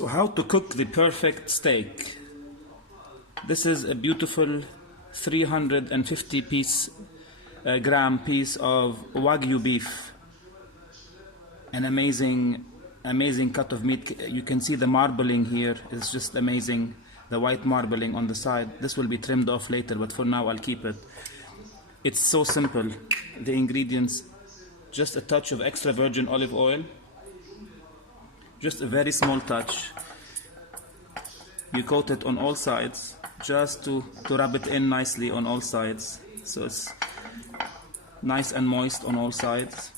So how to cook the perfect steak? This is a beautiful 350 gram piece of Wagyu beef. An amazing cut of meat. You can see the marbling here. It's just amazing. The white marbling on the side. This will be trimmed off later, but for now I'll keep it. It's so simple. The ingredients: just a touch of extra virgin olive oil. Just a very small touch. You coat it on all sides, just to rub it in nicely on all sides, so it's nice and moist on all sides.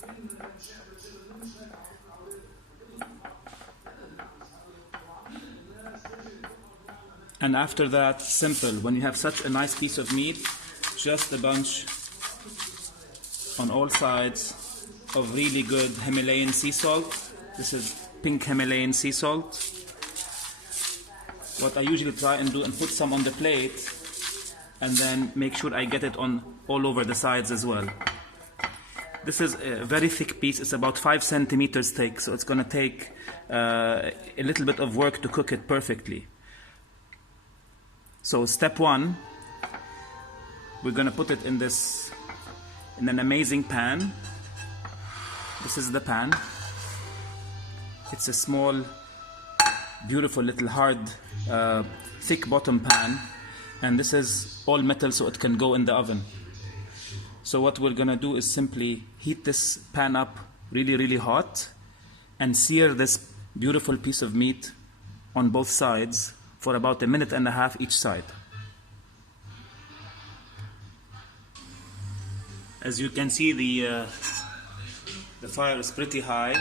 And after that, simple. When you have such a nice piece of meat, just a bunch on all sides of really good Himalayan sea salt. This is pink Himalayan sea salt. What I usually try and do and put some on the plate, and then make sure I get it on all over the sides as well. This is a very thick piece. It's about 5 centimeters thick, so it's gonna take a little bit of work to cook it perfectly. So step one, we're gonna put it in an amazing pan. This is the pan. It's a small, beautiful little hard, thick bottom pan, and this is all metal, so it can go in the oven. So what we're gonna do is simply heat this pan up really hot and sear this beautiful piece of meat on both sides for about 1.5 minutes each side. As you can see, the fire is pretty high.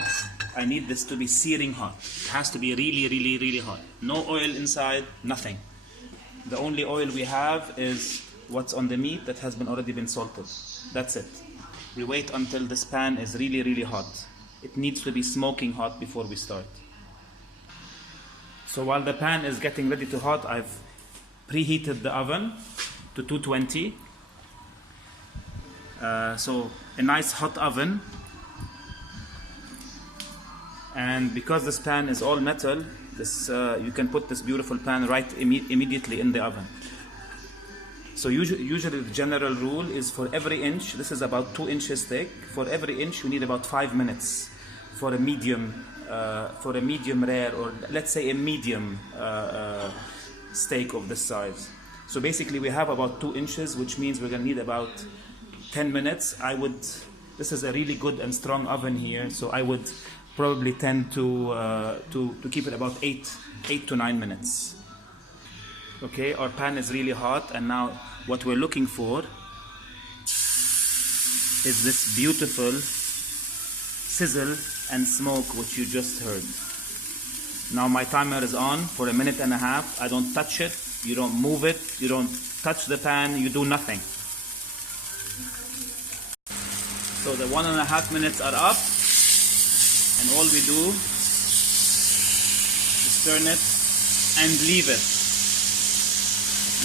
I need this to be searing hot. It has to be really hot. No oil inside, nothing. The only oil we have is what's on the meat that has already been salted. That's it. We wait until this pan is really hot. It needs to be smoking hot before we start. So while the pan is getting ready to hot, I've preheated the oven to 220. So a nice hot oven. And because this pan is all metal, you can put this beautiful pan right immediately in the oven. So usually the general rule is for every inch, this is about 2 inches thick, for every inch you need about 5 minutes for a medium rare, or let's say a medium steak of this size. So basically we have about 2 inches, which means we're going to need about 10 minutes. This is a really good and strong oven here, so I would probably tend to keep it about 8 to 9 minutes. Okay, our pan is really hot, and now what we're looking for is this beautiful sizzle and smoke which you just heard. Now my timer is on for 1.5 minutes. I don't touch it, you don't move it, you don't touch the pan, you do nothing. So the 1.5 minutes are up, and all we do is turn it and leave it.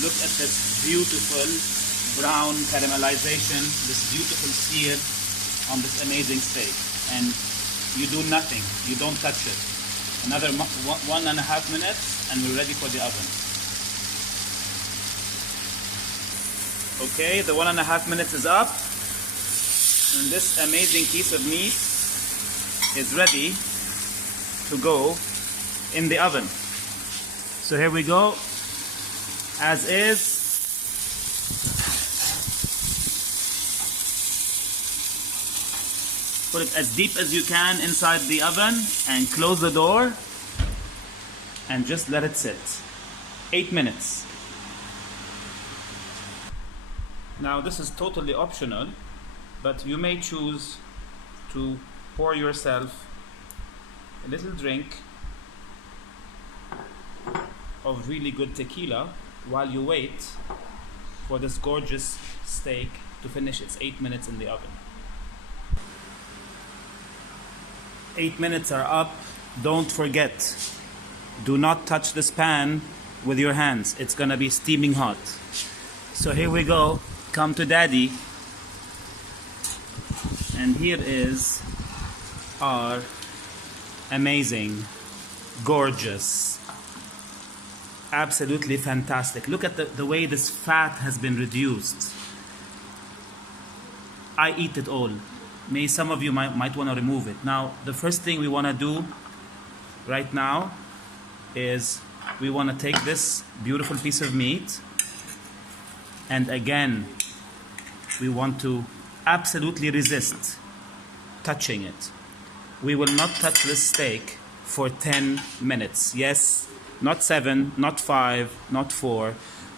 Look at this beautiful brown caramelization, this beautiful sear on this amazing steak. And you do nothing, you don't touch it. Another 1.5 minutes and we're ready for the oven. Okay, the 1.5 minutes is up, and this amazing piece of meat is ready to go in the oven. So here we go, as is. Put it as deep as you can inside the oven and close the door and just let it sit. 8 minutes. Now this is totally optional, but you may choose to pour yourself a little drink of really good tequila while you wait for this gorgeous steak to finish its 8 minutes in the oven. 8 minutes are up. Don't forget, do not touch this pan with your hands. It's gonna be steaming hot. So here we go. Come to daddy. And here is our amazing gorgeous. Absolutely fantastic. Look at the way this fat has been reduced. I eat it all. Maybe some of you might want to remove it. Now, the first thing we want to do right now is we want to take this beautiful piece of meat, and again, we want to absolutely resist touching it. We will not touch this steak for 10 minutes. Yes, not 7, not 5, not 4.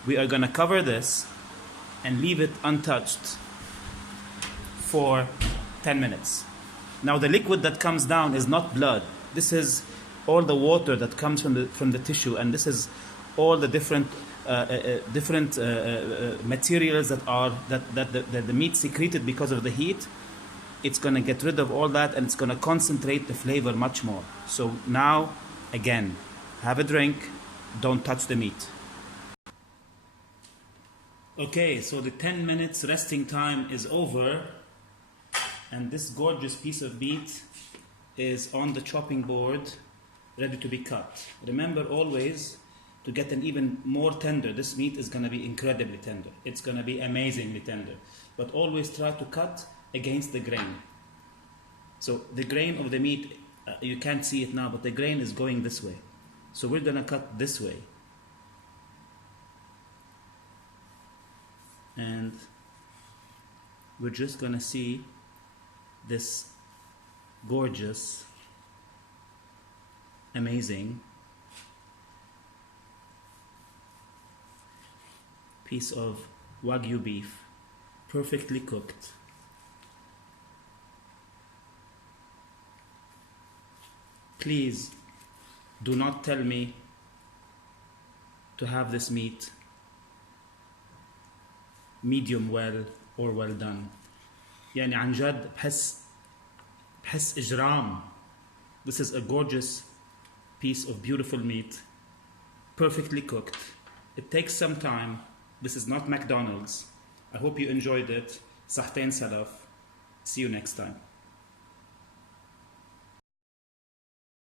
We are going to cover this and leave it untouched for 10 minutes. Now the liquid that comes down is not blood. This is all the water that comes from the tissue, and this is all the different materials that the meat secreted because of the heat. It's going to get rid of all that, and it's going to concentrate the flavor much more. So now, again, have a drink, don't touch the meat. Okay, so the 10 minutes resting time is over, and this gorgeous piece of meat is on the chopping board, ready to be cut. Remember always to get an even more tender. This meat is going to be incredibly tender. It's going to be amazingly tender. But always try to cut against the grain. So the grain of the meat, you can't see it now, but the grain is going this way. So we're going to cut this way. And we're just going to see this gorgeous, amazing piece of Wagyu beef, perfectly cooked. Please do not tell me to have this meat medium well or well done. يعني عن جد بحس إجرام. This is a gorgeous piece of beautiful meat, perfectly cooked. It takes some time. This is not McDonald's. I hope you enjoyed it. صحتين سلف. See you next time.